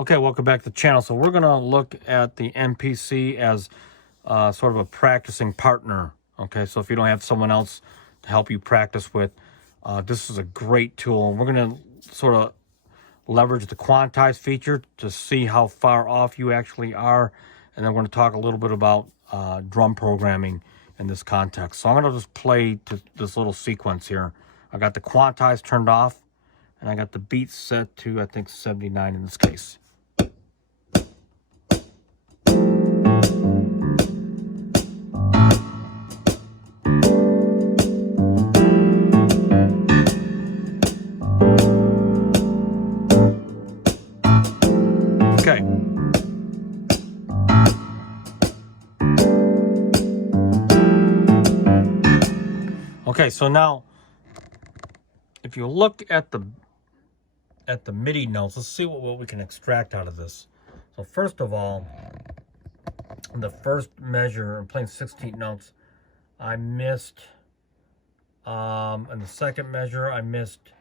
Okay, welcome back to the channel. So we're going to look at the MPC as sort of a practicing partner. Okay, so if you don't have someone else to help you practice with, this is a great tool. And we're going to sort of leverage the quantize feature to see how far off you actually are. And then we're going to talk a little bit about drum programming in this context. So I'm going to just play to this little sequence here. I got the quantize turned off, and I got the beats set to, I think, 79 in this case. Okay. Okay, so now if you look at the MIDI notes, let's see what we can extract out of this. So first of all, the first measure, I'm playing 16th notes, I missed, in the second measure, I missed,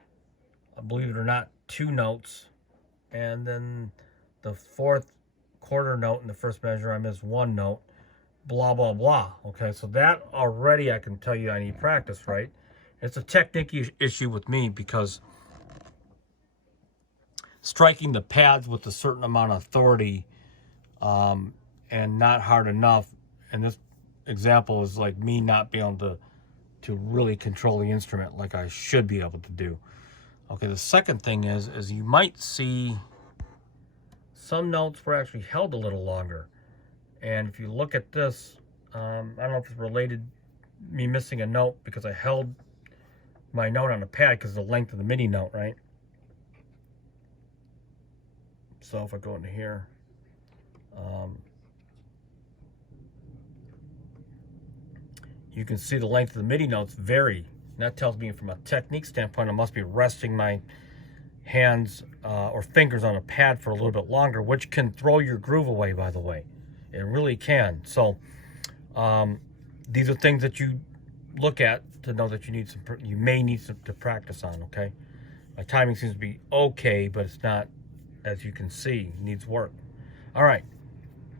believe it or not, 2 notes. And then the fourth quarter note in the first measure, I missed 1 note, blah, blah, blah. Okay, so that already I can tell you I need practice, right? It's a technique issue with me because striking the pads with a certain amount of authority and not hard enough, and this example is like me not being able to really control the instrument like I should be able to do. Okay, the second thing is you might see some notes were actually held a little longer. And if you look at this, I don't know if it's related, me missing a note because I held my note on the pad because of the length of the MIDI note, right? So if I go into here, you can see the length of the MIDI notes vary. And that tells me from a technique standpoint, I must be resting my hands or fingers on a pad for a little bit longer, which can throw your groove away, by the way. It really can. So these are things that you look at to know that you may need to practice on, okay? My timing seems to be okay, but it's not, as you can see, needs work. All right,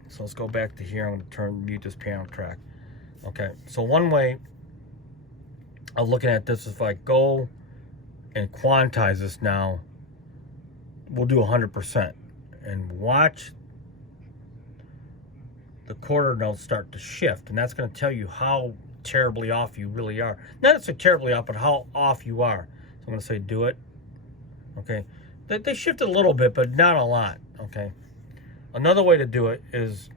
so let's go back to here. I'm going to mute this piano track. Okay, so one way of looking at this is if I go and quantize this now, we'll do 100% and watch the quarter notes start to shift, and that's going to tell you how terribly off you really are. Not necessarily terribly off, but how off you are. So I'm going to say do it. Okay, they shifted a little bit, but not a lot. Okay, another way to do it is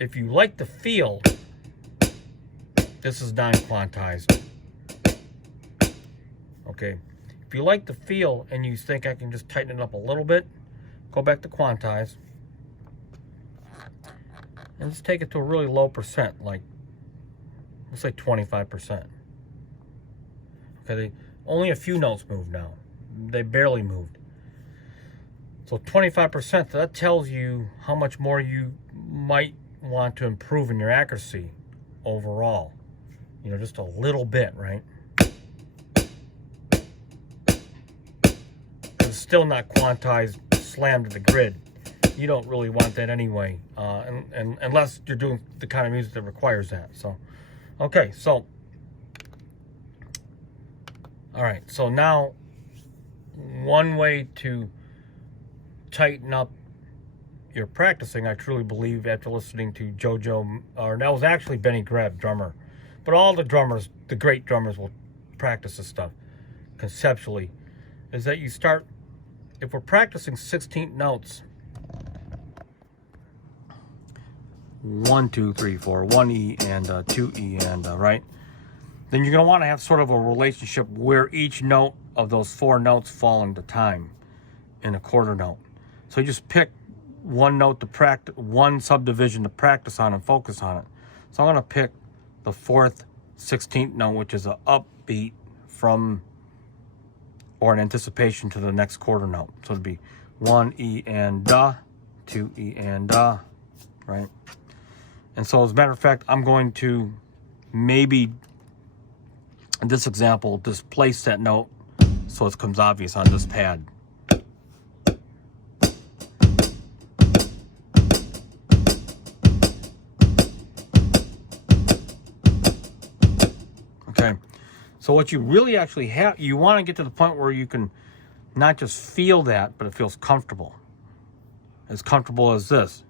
if you like the feel, this is non-quantized. Okay, if you like the feel and you think I can just tighten it up a little bit, go back to quantize and just take it to a really low percent, like let's say 25%. Okay, only a few notes moved now. They barely moved. So 25%, that tells you how much more you might want to improve in your accuracy overall. You know, just a little bit, right? It's still not quantized, slammed to the grid. You don't really want that anyway, and unless you're doing the kind of music that requires that. So, okay, so, all right, so now one way to tighten up your practicing, I truly believe, after listening to JoJo, or that was actually Benny Greb, drummer, but all the drummers, the great drummers, will practice this stuff conceptually, is that you start, if we're practicing 16th notes, 1, 2, 3, 4, 1 E and 2 E and right, then you're going to want to have sort of a relationship where each note of those 4 notes fall into time in a quarter note. So you just pick one note to practice, one subdivision to practice on and focus on it. So I'm going to pick the 4th 16th note, which is an upbeat from or an anticipation to the next quarter note. So it'd be 1 E and da, 2 E and da, right? And so as a matter of fact, I'm going to maybe, in this example, displace that note so it comes obvious on this pad. So what you really actually have, you want to get to the point where you can not just feel that, but it feels comfortable. As comfortable as this.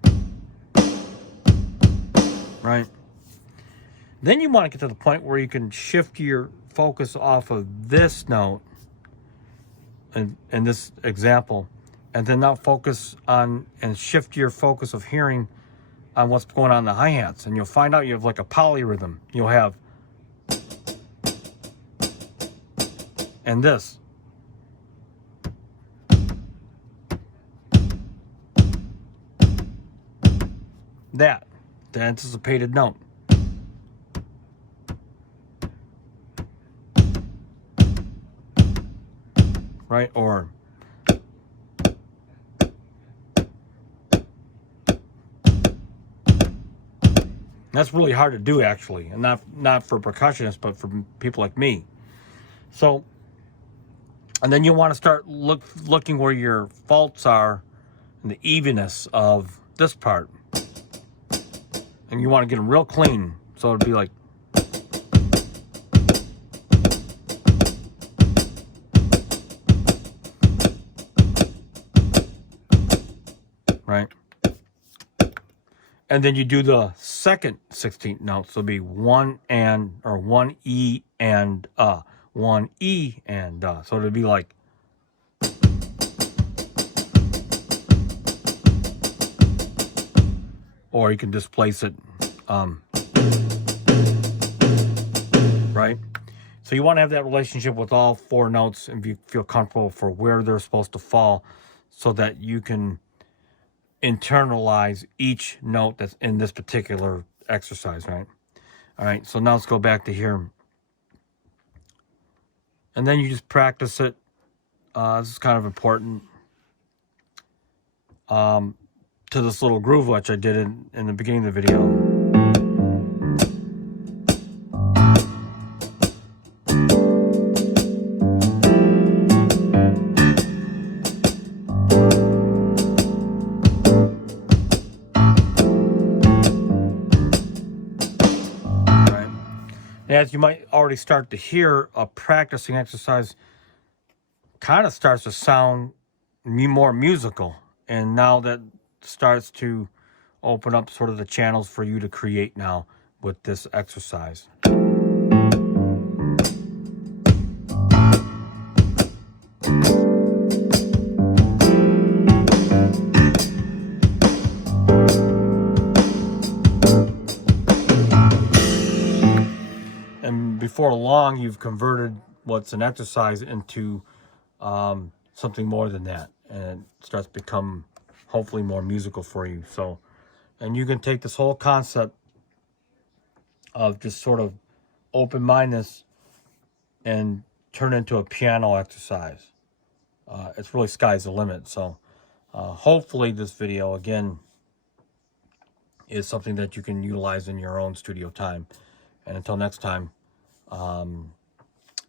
Right? Then you want to get to the point where you can shift your focus off of this note in this example, and then now focus on and shift your focus of hearing on what's going on in the hi-hats. And you'll find out you have like a polyrhythm. You'll have and this. That, the anticipated note. Right? Or that's really hard to do, actually, and not for percussionists, but for people like me. So, and then you want to start looking where your faults are and the evenness of this part, and you want to get them real clean. So it'd be like, right? And then you do the second 16th note. So it'll be 1 and, or 1 E and 1 E and So it'll be like, or you can displace it, right? So you want to have that relationship with all 4 notes and you feel comfortable for where they're supposed to fall, so that you can internalize each note that's in this particular exercise, right? All right, so now let's go back to here. And then you just practice it. This is kind of important. To this little groove which I did in the beginning of the video. Right. As you might already start to hear, a practicing exercise kind of starts to sound more musical. And now that starts to open up sort of the channels for you to create now with this exercise. And before long, you've converted what's an exercise into something more than that, and it starts to become hopefully more musical for you. So, and you can take this whole concept of just sort of open-mindedness and turn it into a piano exercise. It's really sky's the limit. So hopefully this video, again, is something that you can utilize in your own studio time. And until next time,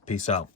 peace out.